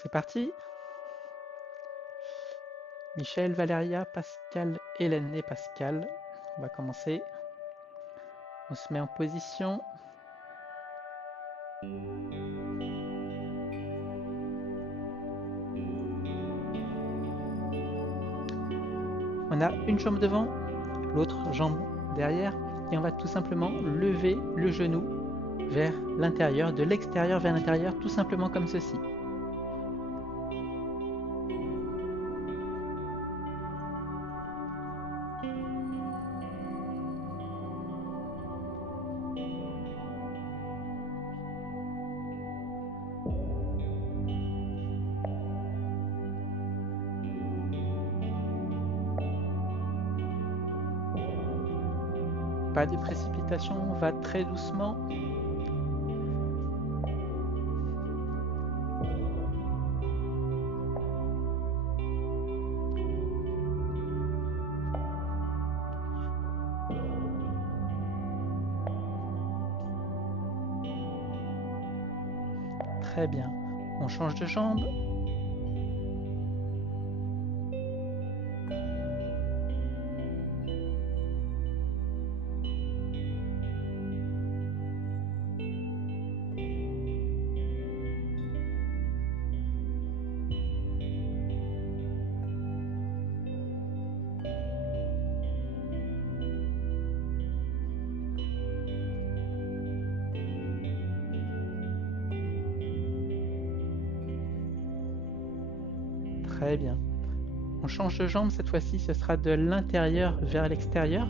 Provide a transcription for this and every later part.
C'est parti. Michel, Valéria, Pascal, Hélène et Pascal. On va commencer. On se met en position. On a une jambe devant, l'autre jambe derrière, et on va tout simplement lever le genou vers l'intérieur, de l'extérieur vers l'intérieur, tout simplement comme ceci. Pas de précipitation, on va très doucement. Très bien. On change de jambe. Très bien. On change de jambe, cette fois-ci, ce sera de l'intérieur vers l'extérieur.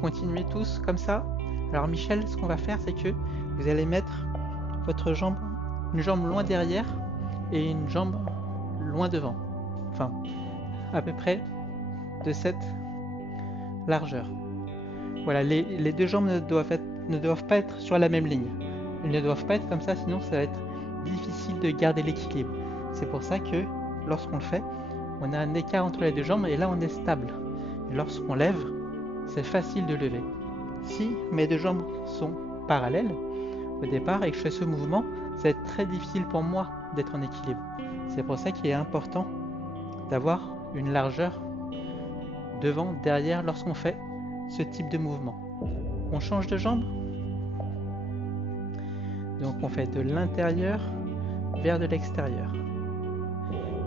Continuez tous comme ça. Alors Michel, ce qu'on va faire, c'est que vous allez mettre votre jambe, une jambe loin derrière et une jambe loin devant. Enfin, à peu près de cette largeur. Voilà, les deux jambes ne doivent pas être sur la même ligne. Elles ne doivent pas être comme ça, sinon ça va être difficile de garder l'équilibre. C'est pour ça que lorsqu'on le fait, on a un écart entre les deux jambes et là on est stable. Et lorsqu'on lève, c'est facile de lever. Si mes deux jambes sont parallèles au départ et que je fais ce mouvement, ça va être très difficile pour moi d'être en équilibre. C'est pour ça qu'il est important d'avoir une largeur devant, derrière lorsqu'on fait ce type de mouvement. On change de jambe. Donc on fait de l'intérieur vers de l'extérieur.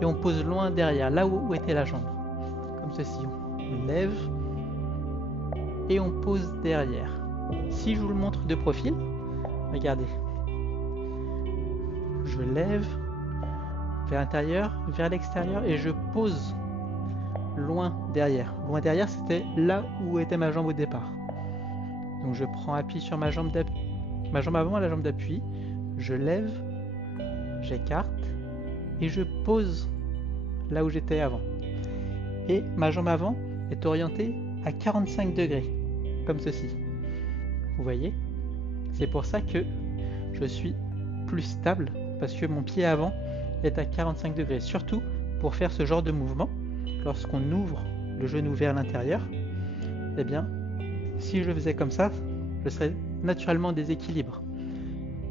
Et on pose loin derrière, là où était la jambe. Comme ceci, on lève et on pose derrière. Si je vous le montre de profil, regardez. Je lève vers l'intérieur, vers l'extérieur et je pose loin derrière. Loin derrière, c'était là où était ma jambe au départ. Donc je prends appui sur ma jambe avant et la jambe d'appui. Je lève, j'écarte et je pose là où j'étais avant. Et ma jambe avant est orientée à 45 degrés, comme ceci. Vous voyez? C'est pour ça que je suis plus stable, parce que mon pied avant est à 45 degrés. Surtout pour faire ce genre de mouvement, lorsqu'on ouvre le genou vers l'intérieur, eh bien, si je le faisais comme ça, je serais naturellement en déséquilibre.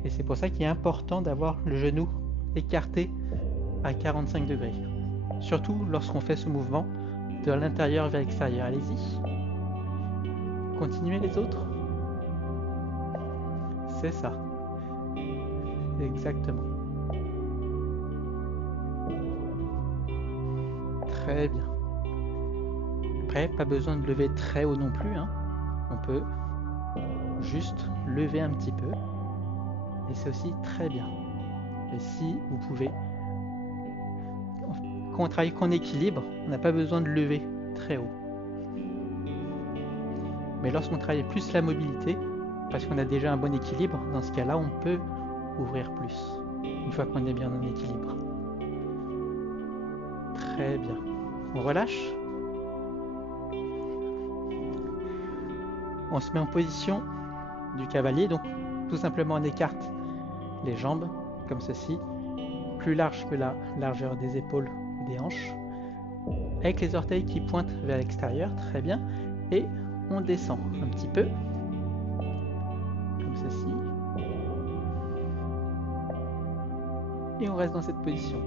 Et c'est pour ça qu'il est important d'avoir le genou écarté à 45 degrés. Surtout lorsqu'on fait ce mouvement de l'intérieur vers l'extérieur. Allez-y. Continuez les autres. C'est ça. Exactement. Très bien. Après, pas besoin de lever très haut non plus, hein. On peut juste lever un petit peu. Et c'est aussi très bien. Et si vous pouvez, quand on travaille qu'en équilibre, on n'a pas besoin de lever très haut. Mais lorsqu'on travaille plus la mobilité, parce qu'on a déjà un bon équilibre, dans ce cas-là, on peut ouvrir plus, une fois qu'on est bien en équilibre. Très bien. On relâche. On se met en position du cavalier, donc tout simplement on écarte les jambes, comme ceci, plus large que la largeur des épaules ou des hanches, avec les orteils qui pointent vers l'extérieur, très bien, et on descend un petit peu, comme ceci, et on reste dans cette position.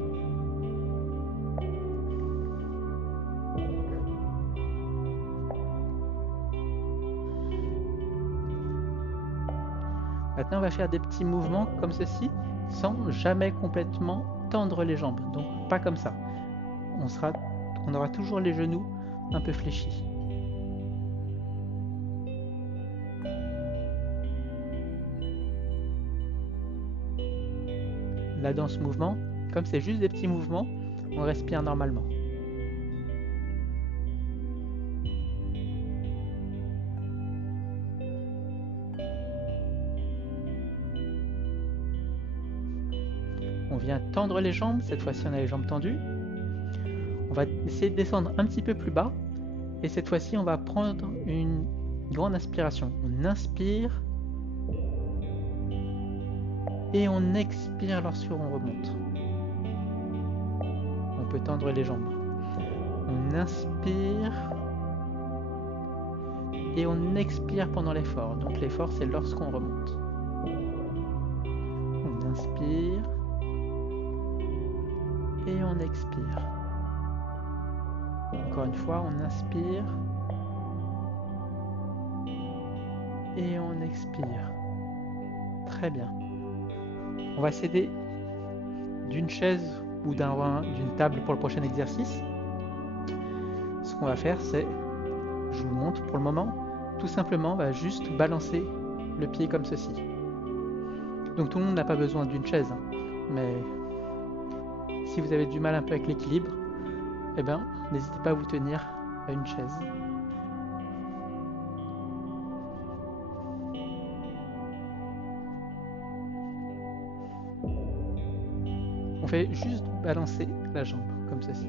Maintenant, on va faire des petits mouvements comme ceci, sans jamais complètement tendre les jambes. Donc, pas comme ça. On aura toujours les genoux un peu fléchis. Là, dans ce mouvement, comme c'est juste des petits mouvements, on respire normalement. On vient tendre les jambes, cette fois-ci on a les jambes tendues. On va essayer de descendre un petit peu plus bas. Et cette fois-ci on va prendre une grande inspiration. On inspire. Et on expire lorsqu'on remonte. On peut tendre les jambes. On inspire. Et on expire pendant l'effort. Donc l'effort c'est lorsqu'on remonte. On inspire. Et on expire. Encore une fois, on inspire. Et on expire. Très bien. On va s'aider d'une chaise ou d'une table pour le prochain exercice. Ce qu'on va faire, c'est, je vous montre pour le moment, tout simplement, on va juste balancer le pied comme ceci. Donc tout le monde n'a pas besoin d'une chaise, hein, mais si vous avez du mal un peu avec l'équilibre, eh bien, n'hésitez pas à vous tenir à une chaise. On fait juste balancer la jambe, comme ceci.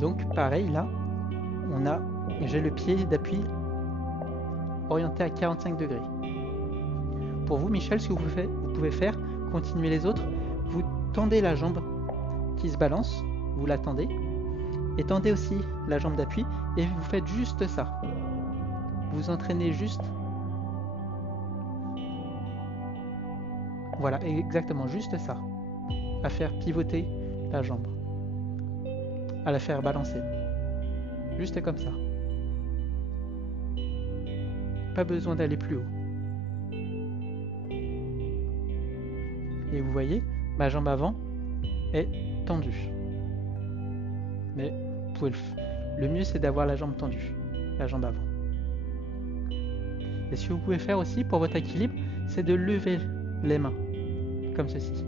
Donc pareil, là, j'ai le pied d'appui orienté à 45 degrés. Pour vous, Michel, ce que vous pouvez faire, continuez les autres, vous tendez la jambe qui se balance, vous la tendez, et tendez aussi la jambe d'appui, et vous faites juste ça. Vous entraînez juste. Voilà, exactement, juste ça. À faire pivoter la jambe. À la faire balancer. Juste comme ça. Pas besoin d'aller plus haut. Et vous voyez, ma jambe avant est tendue. Mais le mieux c'est d'avoir la jambe tendue, la jambe avant. Et ce que vous pouvez faire aussi pour votre équilibre, c'est de lever les mains, comme ceci.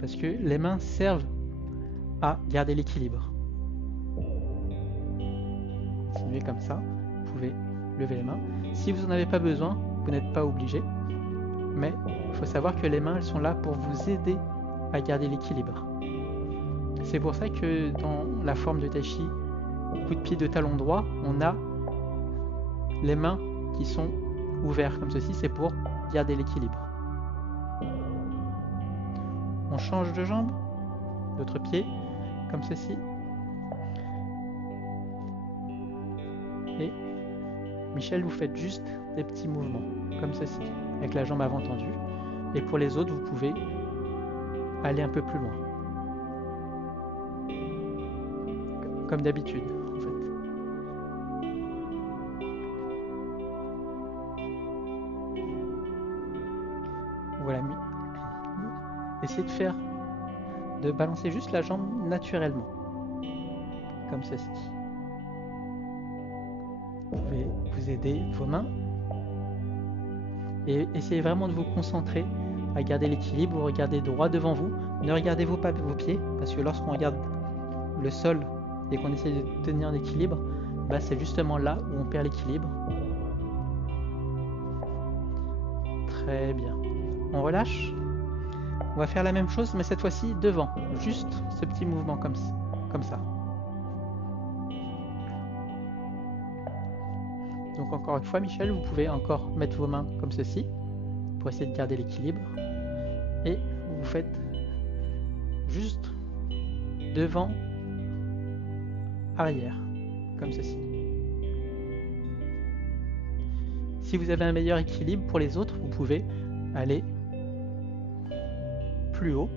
Parce que les mains servent à garder l'équilibre. Continuez comme ça, vous pouvez lever les mains. Si vous n'en avez pas besoin, vous n'êtes pas obligé. Mais il faut savoir que les mains, elles sont là pour vous aider à garder l'équilibre. C'est pour ça que dans la forme de Tai Chi, coup de pied de talon droit, on a les mains qui sont ouvertes comme ceci, c'est pour garder l'équilibre. On change de jambe, l'autre pied, comme ceci. Et Michel, vous faites juste des petits mouvements, comme ceci, avec la jambe avant tendue. Et pour les autres, vous pouvez aller un peu plus loin. Comme d'habitude, en fait. Voilà. Essayez de balancer juste la jambe naturellement. Comme ceci. Vous pouvez vous aider vos mains. Et essayez vraiment de vous concentrer à garder l'équilibre. Vous regardez droit devant vous. Ne regardez pas vos pieds, parce que lorsqu'on regarde le sol et qu'on essaie de tenir l'équilibre, bah c'est justement là où on perd l'équilibre. Très bien. On relâche. On va faire la même chose, mais cette fois-ci devant. Juste ce petit mouvement comme ça. Donc encore une fois, Michel, vous pouvez encore mettre vos mains comme ceci pour essayer de garder l'équilibre. Et vous faites juste devant, arrière, comme ceci. Si vous avez un meilleur équilibre pour les autres, vous pouvez aller plus haut,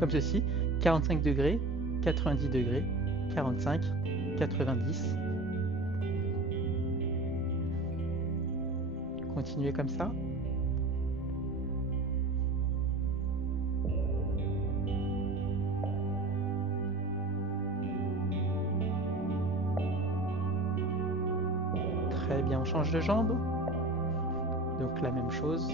comme ceci, 45 degrés, 90 degrés, 45, 90. Continuez comme ça. Très bien, on change de jambe. Donc la même chose.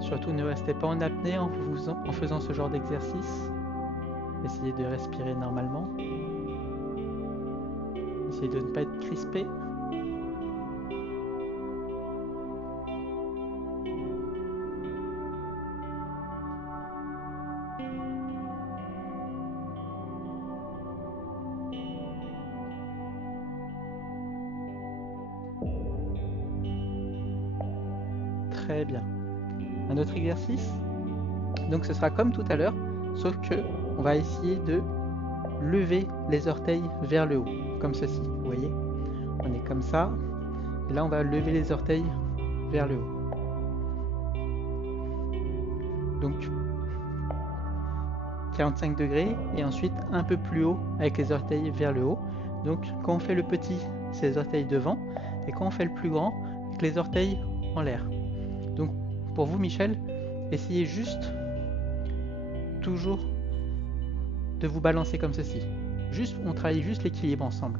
Surtout ne restez pas en apnée en faisant ce genre d'exercice. Essayez de respirer normalement. Essayez de ne pas être crispé. Très bien. Un autre exercice. Donc ce sera comme tout à l'heure, sauf que on va essayer de lever les orteils vers le haut, comme ceci. Vous voyez, on est comme ça. Et là, on va lever les orteils vers le haut. Donc 45 degrés et ensuite un peu plus haut avec les orteils vers le haut. Donc quand on fait le petit, c'est les orteils devant, et quand on fait le plus grand, avec les orteils en l'air. Donc pour vous, Michel, essayez juste toujours de vous balancer comme ceci. Juste, on travaille juste l'équilibre ensemble.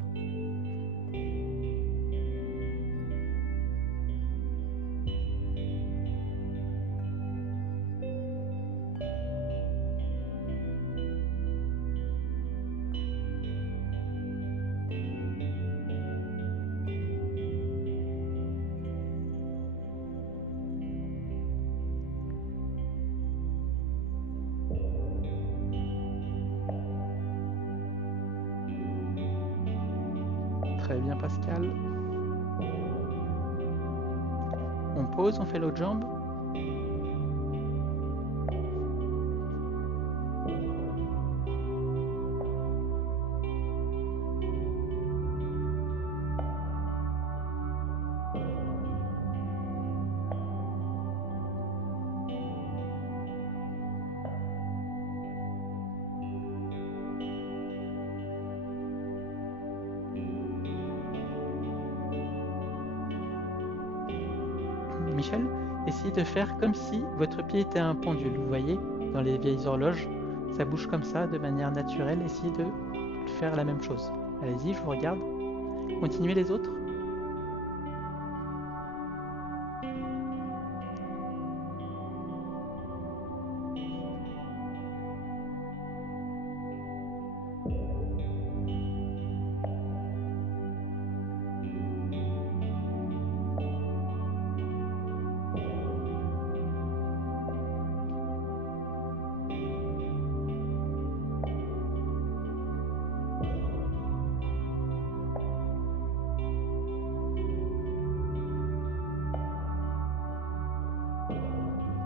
Très bien, Pascal. On pose, on fait l'autre jambe. Michel, essayez de faire comme si votre pied était un pendule. Vous voyez, dans les vieilles horloges, ça bouge comme ça de manière naturelle. Essayez de faire la même chose. Allez-y, je vous regarde. Continuez les autres.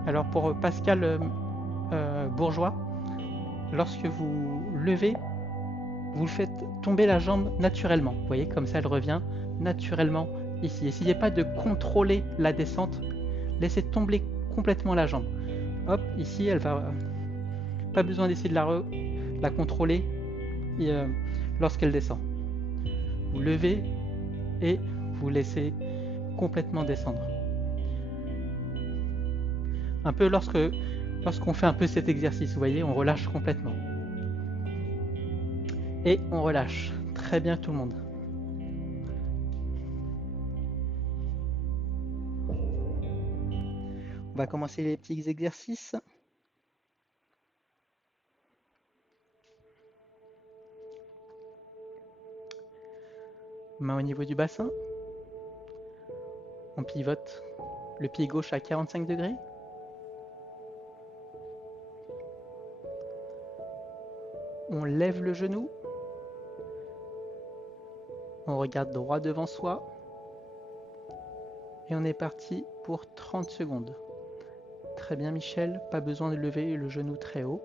Alors pour Pascal Bourgeois, lorsque vous levez, vous faites tomber la jambe naturellement. Vous voyez, comme ça elle revient naturellement ici. Essayez pas de contrôler la descente, laissez tomber complètement la jambe. Hop, ici elle va... Pas besoin d'essayer de la contrôler lorsqu'elle descend. Vous levez et vous laissez complètement descendre. Un peu lorsqu'on fait un peu cet exercice, vous voyez, on relâche complètement. Et on relâche. Très bien tout le monde. On va commencer les petits exercices. Main au niveau du bassin. On pivote le pied gauche à 45 degrés. On lève le genou. On regarde droit devant soi. Et on est parti pour 30 secondes. Très bien Michel, pas besoin de lever le genou très haut.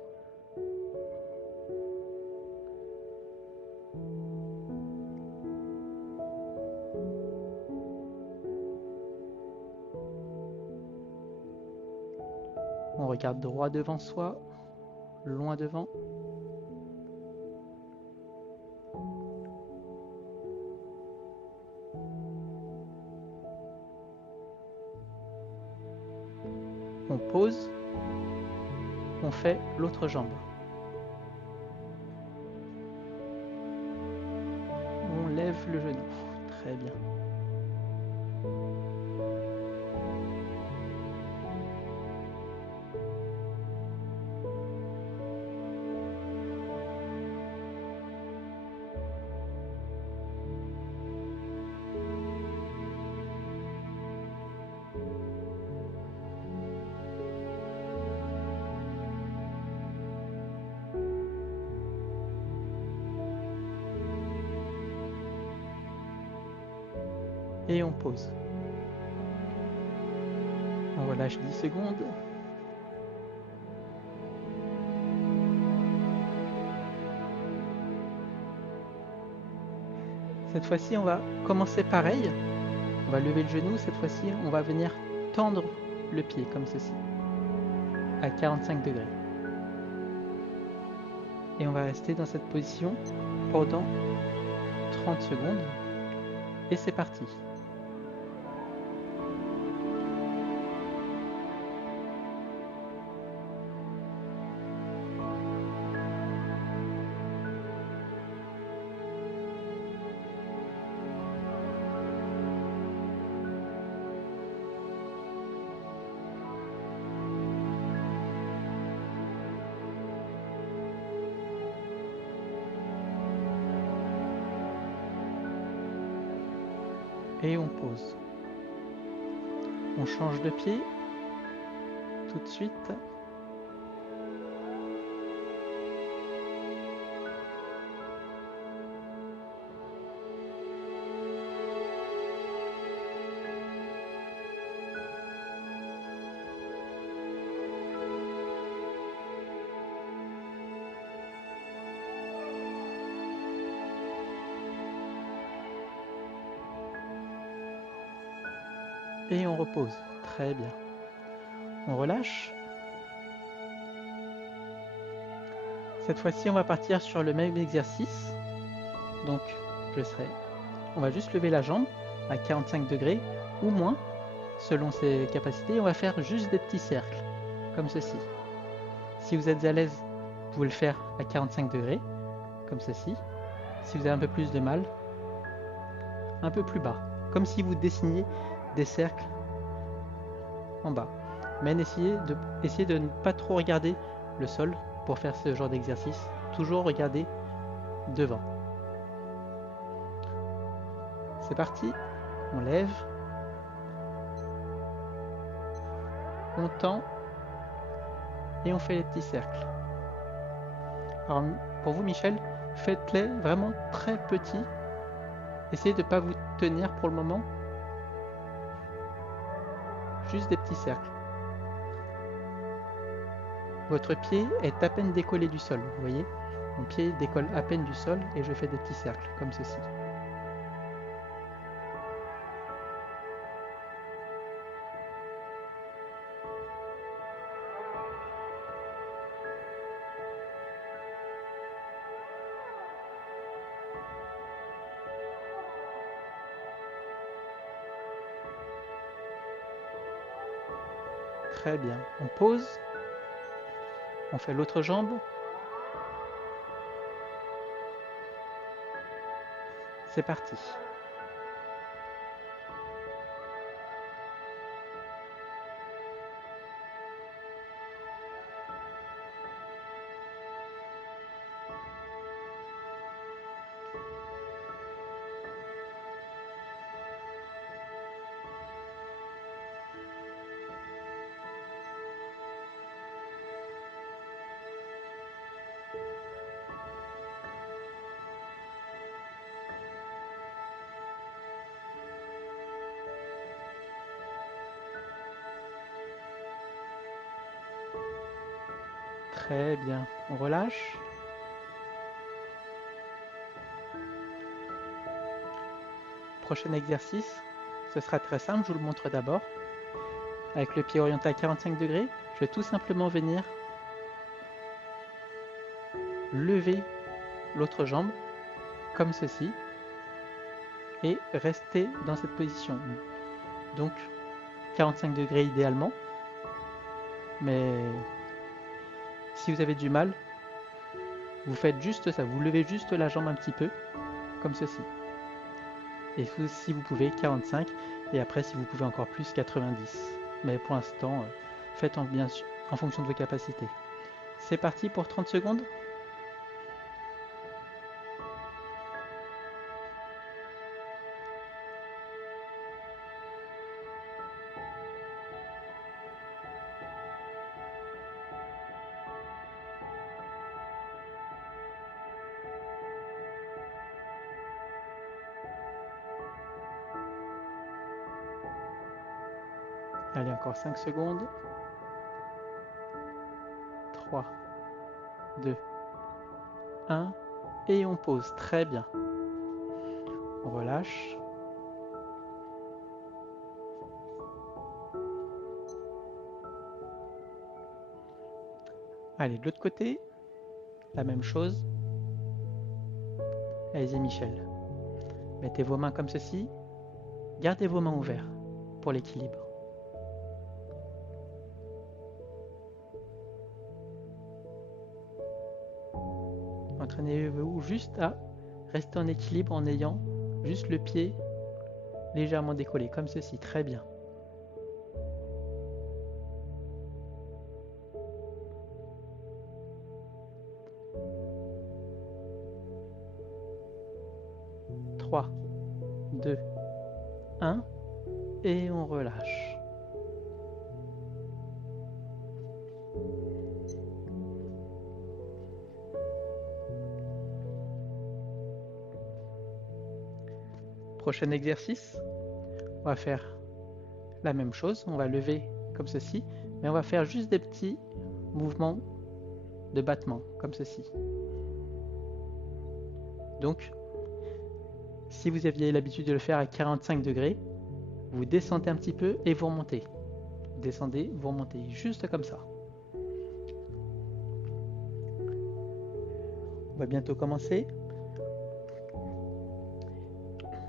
On regarde droit devant soi, loin devant. On pose, on fait l'autre jambe. On lève le genou, très bien. Et on pose. On relâche 10 secondes. Cette fois-ci, on va commencer pareil. On va lever le genou. Cette fois-ci, on va venir tendre le pied comme ceci, à 45 degrés. Et on va rester dans cette position pendant 30 secondes. Et c'est parti. Et on pose. On change de pied tout de suite. Et on repose. Très bien. On relâche. Cette fois-ci, on va partir sur le même exercice. Donc, on va juste lever la jambe à 45 degrés ou moins, selon ses capacités. On va faire juste des petits cercles, comme ceci. Si vous êtes à l'aise, vous pouvez le faire à 45 degrés, comme ceci. Si vous avez un peu plus de mal, un peu plus bas, comme si vous dessiniez des cercles en bas. Mais essayez de ne pas trop regarder le sol pour faire ce genre d'exercice. Toujours regarder devant. C'est parti. On lève. On tend. Et on fait les petits cercles. Alors pour vous Michel, faites-les vraiment très petits. Essayez de ne pas vous tenir pour le moment. Juste des petits cercles. Votre pied est à peine décollé du sol, vous voyez? Mon pied décolle à peine du sol et je fais des petits cercles, comme ceci. Très bien. On pose. On fait l'autre jambe. C'est parti. Très bien. On relâche. Prochain exercice, ce sera très simple, je vous le montre d'abord. Avec le pied orienté à 45 degrés, je vais tout simplement venir lever l'autre jambe, comme ceci, et rester dans cette position. Donc 45 degrés idéalement, mais si vous avez du mal, vous faites juste ça, vous levez juste la jambe un petit peu, comme ceci. Et si vous pouvez, 45, et après si vous pouvez encore plus, 90. Mais pour l'instant, faites bien sûr en fonction de vos capacités. C'est parti pour 30 secondes. Allez, encore 5 secondes. 3, 2, 1. Et on pose. Très bien. On relâche. Allez, de l'autre côté, la même chose. Allez-y, Michel. Mettez vos mains comme ceci. Gardez vos mains ouvertes pour l'équilibre. Entraînez-vous juste à rester en équilibre en ayant juste le pied légèrement décollé, comme ceci. Très bien. Trois, 2, 1. Et on relâche. Prochain exercice, on va faire la même chose. On va lever comme ceci, mais on va faire juste des petits mouvements de battement, comme ceci. Donc, si vous aviez l'habitude de le faire à 45 degrés, vous descendez un petit peu et vous remontez. Descendez, vous remontez, juste comme ça. On va bientôt commencer.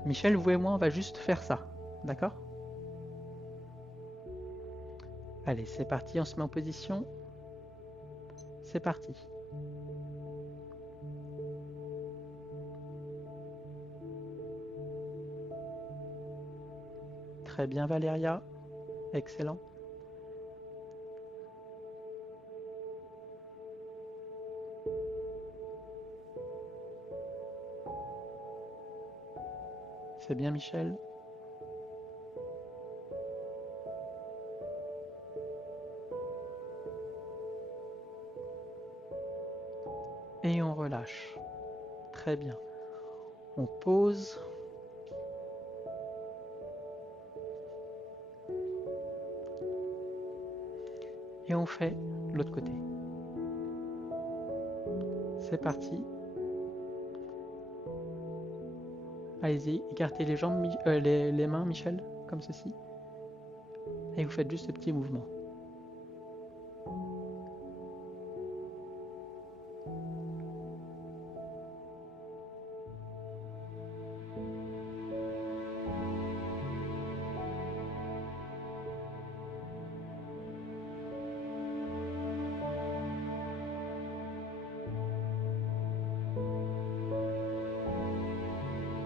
Michel, vous et moi, on va juste faire ça, d'accord? Allez, c'est parti, on se met en position. C'est parti. Très bien, Valéria. Excellent. C'est bien, Michel. Et on relâche. Très bien. On pose. Et on fait l'autre côté. C'est parti. Allez-y, écartez les jambes, les mains, Michel, comme ceci. Et vous faites juste ce petit mouvement.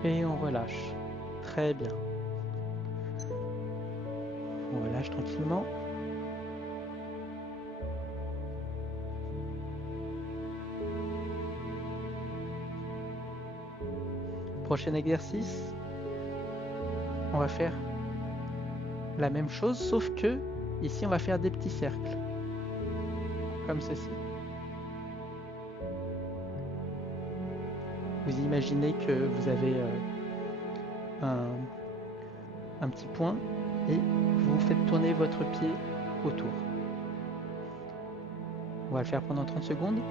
Et on relâche. Très bien. On relâche tranquillement. Prochain exercice. On va faire la même chose, sauf que ici on va faire des petits cercles. Comme ceci. Vous imaginez que vous avez un petit point et vous faites tourner votre pied autour. On va le faire pendant 30 secondes.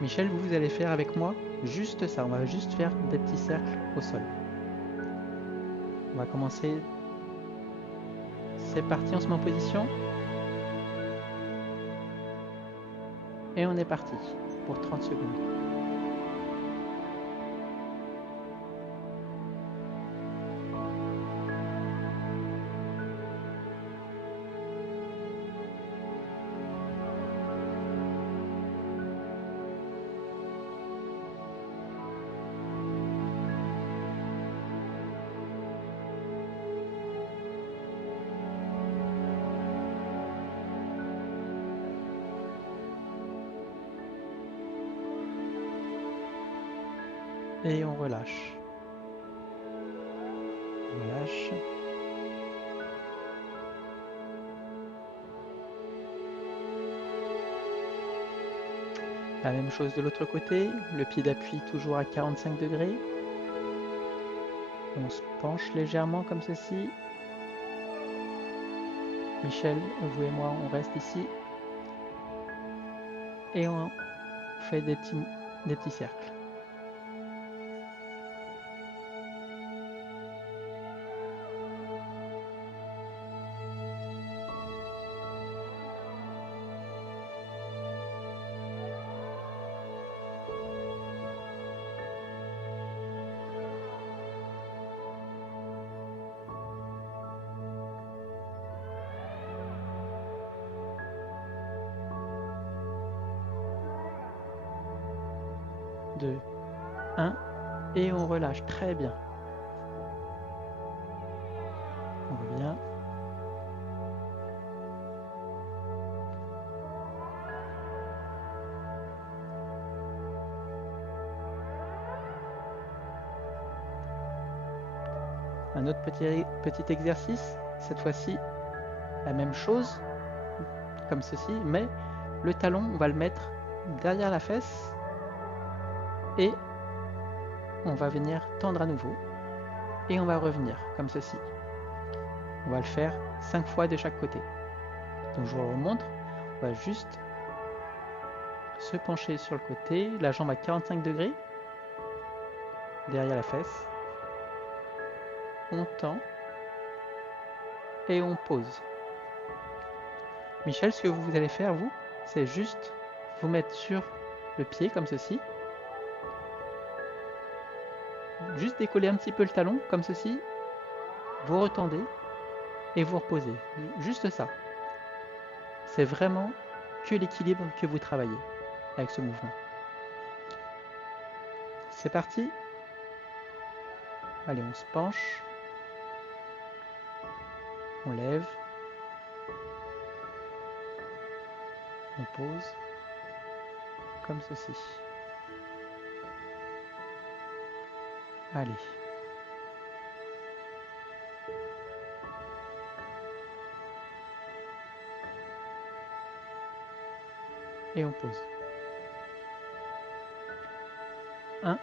Michel, vous allez faire avec moi juste ça. On va juste faire des petits cercles au sol. On va commencer. C'est parti, on se met en position. Et on est parti pour 30 secondes. Et on relâche. On relâche. La même chose de l'autre côté. Le pied d'appui toujours à 45 degrés. On se penche légèrement comme ceci. Michel, vous et moi, on reste ici. Et on fait des petits cercles. Deux, un, et on relâche. Très bien. On revient. Un autre petit exercice. Cette fois-ci, la même chose, comme ceci, mais le talon, on va le mettre derrière la fesse et on va venir tendre à nouveau et on va revenir comme ceci. On va le faire 5 fois de chaque côté. Donc je vous le remontre. On va juste se pencher sur le côté, la jambe à 45 degrés derrière la fesse. On tend et on pose. Michel, ce que vous allez faire, vous, c'est juste vous mettre sur le pied comme ceci. Juste décoller un petit peu le talon comme ceci. Vous retendez et vous reposez. Juste ça. C'est vraiment que l'équilibre que vous travaillez avec ce mouvement. C'est parti. Allez, on se penche. On lève. On pose. Comme ceci. Allez. Et on pose. 1,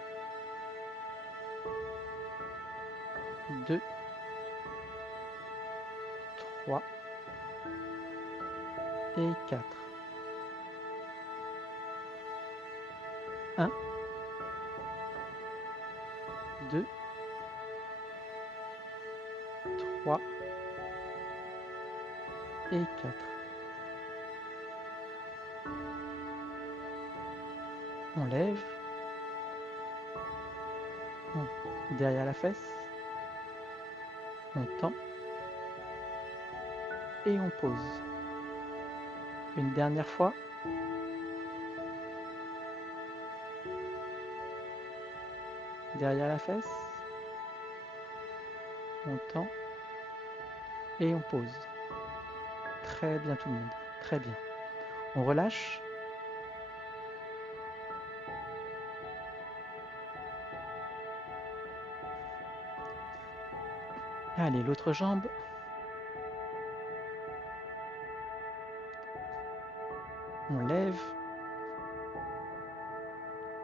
2, 3 et 4. 1, 2, 3 et 4. On lève. Derrière la fesse. On tend. Et on pose. Une dernière fois. Derrière la fesse. On tend. Et on pose. Très bien tout le monde. Très bien. On relâche. Allez, l'autre jambe. On lève.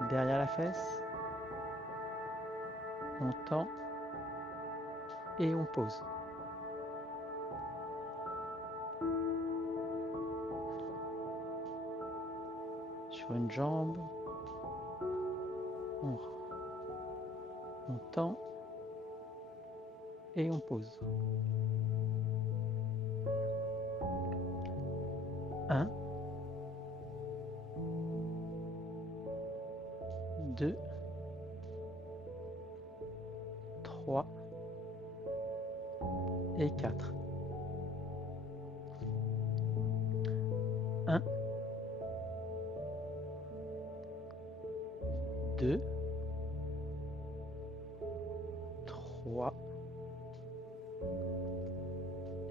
Derrière la fesse. On tend. Et on pose. sur une jambe. On tend et on pose. 1, 2, 3 et 4. 1, 2, 3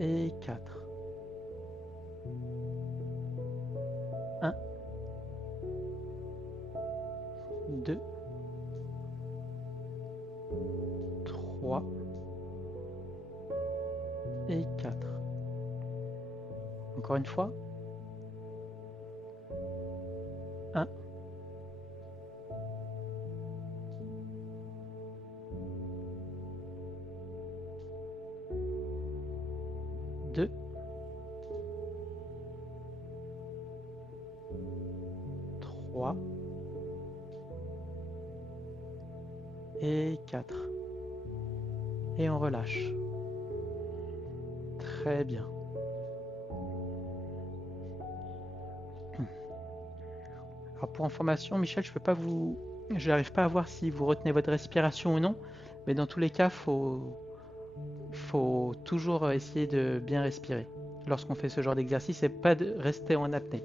et 4. 1, 2, 3 et 4. Encore une fois. 1, 2, 3 et 4. Et on relâche. Très bien. Alors pour information, Michel, je n'arrive pas à voir si vous retenez votre respiration ou non, mais dans tous les cas, faut toujours essayer de bien respirer lorsqu'on fait ce genre d'exercice et pas de rester en apnée.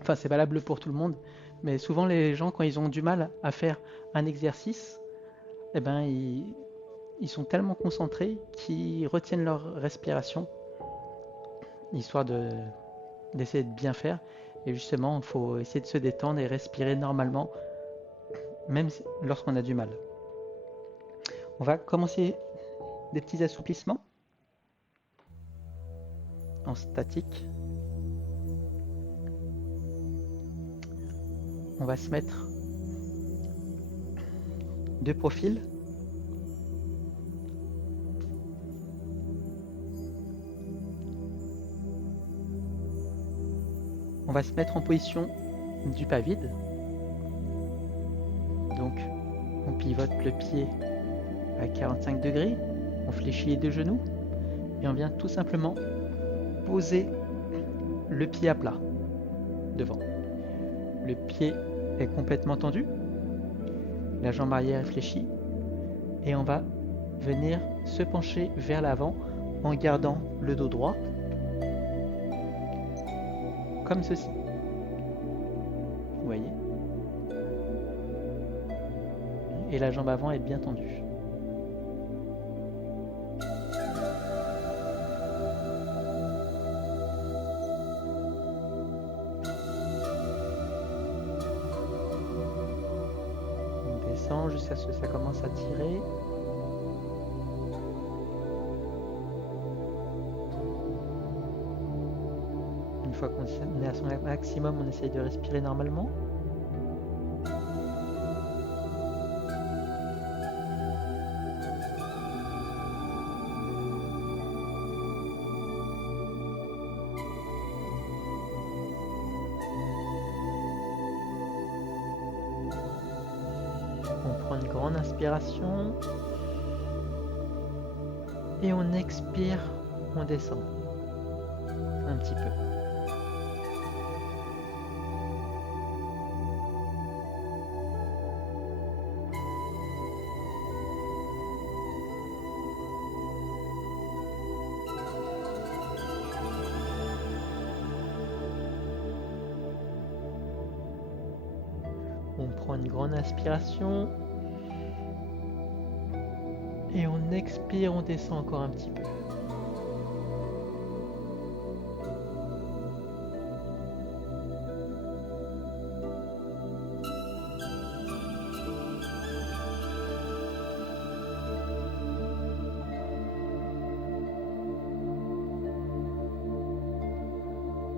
Enfin, c'est valable pour tout le monde, mais souvent les gens, quand ils ont du mal à faire un exercice, eh ben, ils sont tellement concentrés qu'ils retiennent leur respiration, histoire d'essayer de bien faire. Et justement, il faut essayer de se détendre et respirer normalement, même lorsqu'on a du mal. On va commencer des petits assouplissements en statique. On va se mettre de profil. On va se mettre en position du pas vide. Donc, on pivote le pied à 45 degrés, on fléchit les deux genoux et on vient tout simplement poser le pied à plat devant. Le pied est complètement tendu, la jambe arrière est fléchie et on va venir se pencher vers l'avant en gardant le dos droit, comme ceci. Vous voyez ? Et la jambe avant est bien tendue. On descend jusqu'à ce que ça commence à tirer. Une fois qu'on est à son maximum, on essaye de respirer normalement. On prend une grande inspiration et on expire, on descend un petit peu. On prend une grande inspiration et on expire, on descend encore un petit peu.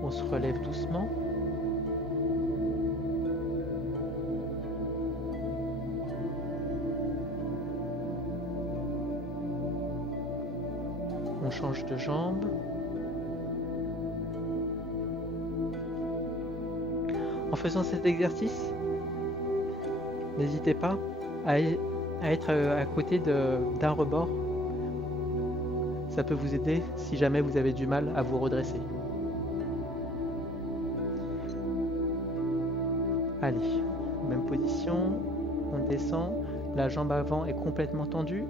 On se relève doucement. On change de jambe. En faisant cet exercice, n'hésitez pas à être à côté d'un rebord. Ça peut vous aider si jamais vous avez du mal à vous redresser. Allez, même position, on descend, la jambe avant est complètement tendue.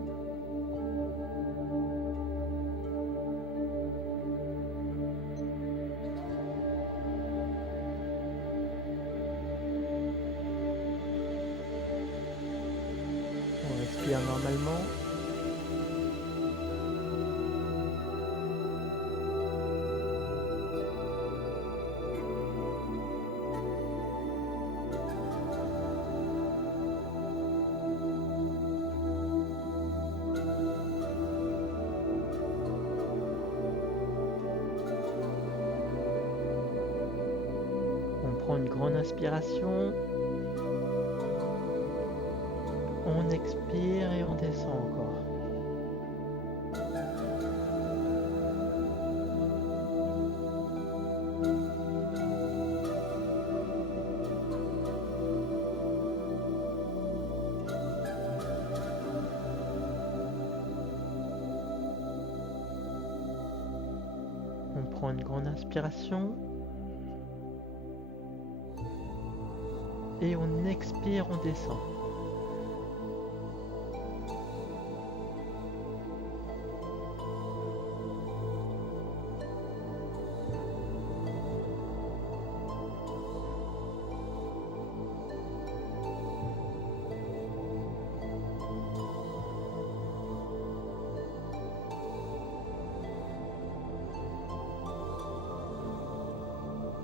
On respire normalement. On prend une grande inspiration. On expire et on descend encore. On prend une grande inspiration. Et on expire, on descend.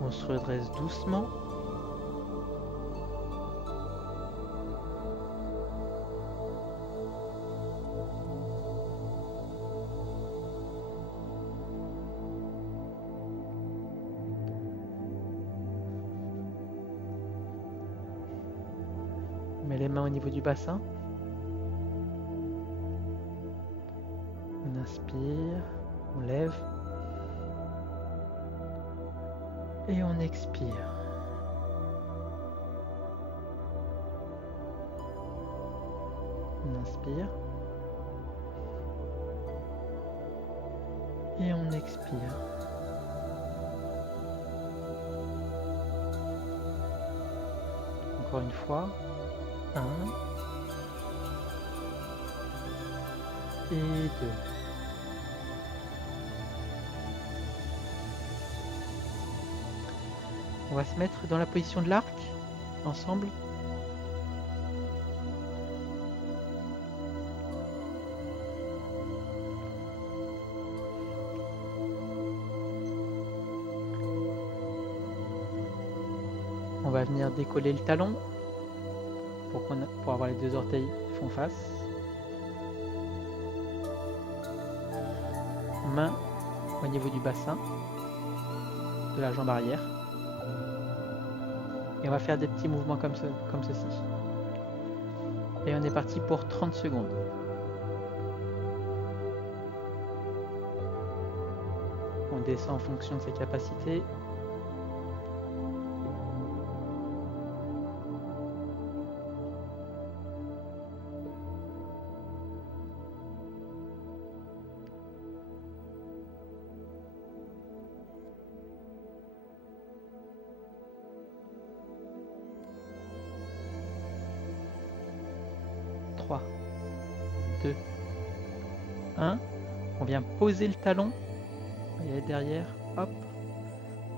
On se redresse doucement. On met les mains au niveau du bassin. On inspire, on lève. Et on expire. On inspire. Et on expire. Encore une fois. 1 et 2. On va se mettre dans la position de l'arc, ensemble. On va venir décoller le talon pour avoir les deux orteils qui font face. Main au niveau du bassin, de la jambe arrière. Et on va faire des petits mouvements comme ceci. Et on est parti pour 30 secondes. On descend en fonction de ses capacités. Trois, 2, 1. On vient poser le talon. Et derrière, hop,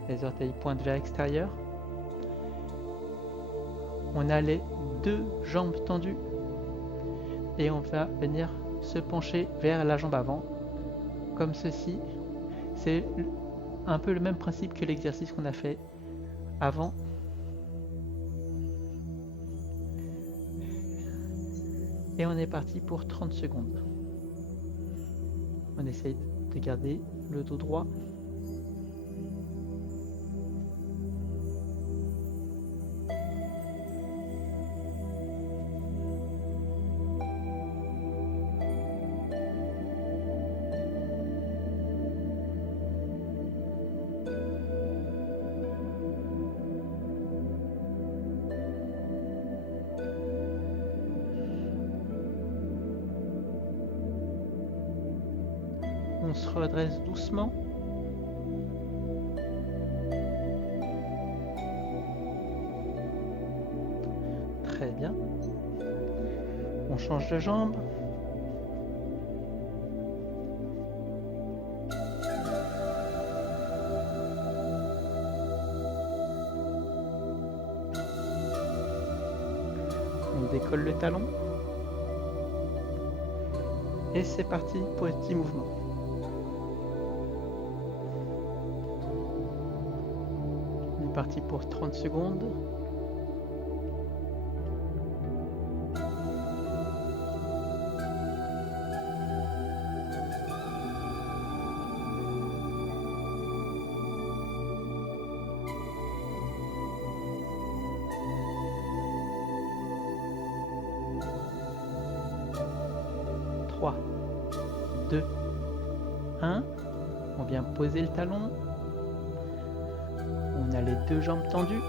les orteils pointent vers l'extérieur. On a les deux jambes tendues. Et on va venir se pencher vers la jambe avant, comme ceci. C'est un peu le même principe que l'exercice qu'on a fait avant. Et on est parti pour 30 secondes. On essaye de garder le dos droit. On se redresse doucement. Très bien. On change de jambe. On décolle le talon. Et c'est parti pour les petits mouvements. On est parti pour 30 secondes. Trois, 2, 1. On vient poser le talon. On a les deux jambes tendues.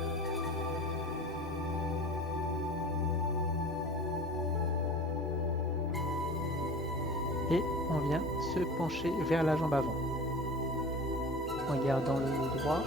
Et on vient se pencher vers la jambe avant. En gardant le dos droit.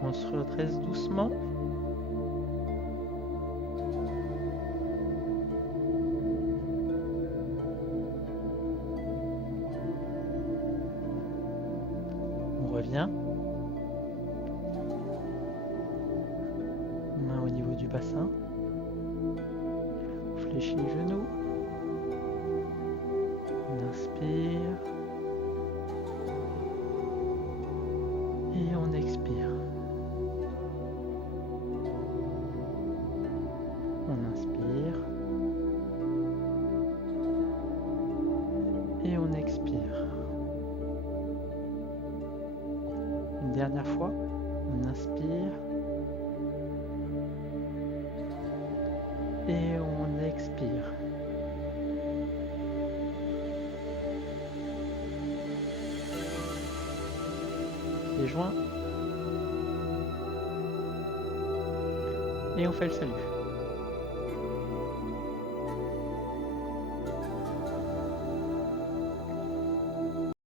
On se redresse doucement. On revient. Main au niveau du bassin. On fléchit les genoux. On inspire. Et on expire. On inspire. Et on expire. Une dernière fois, on inspire. Et on expire. Les joints. Et on fait le salut.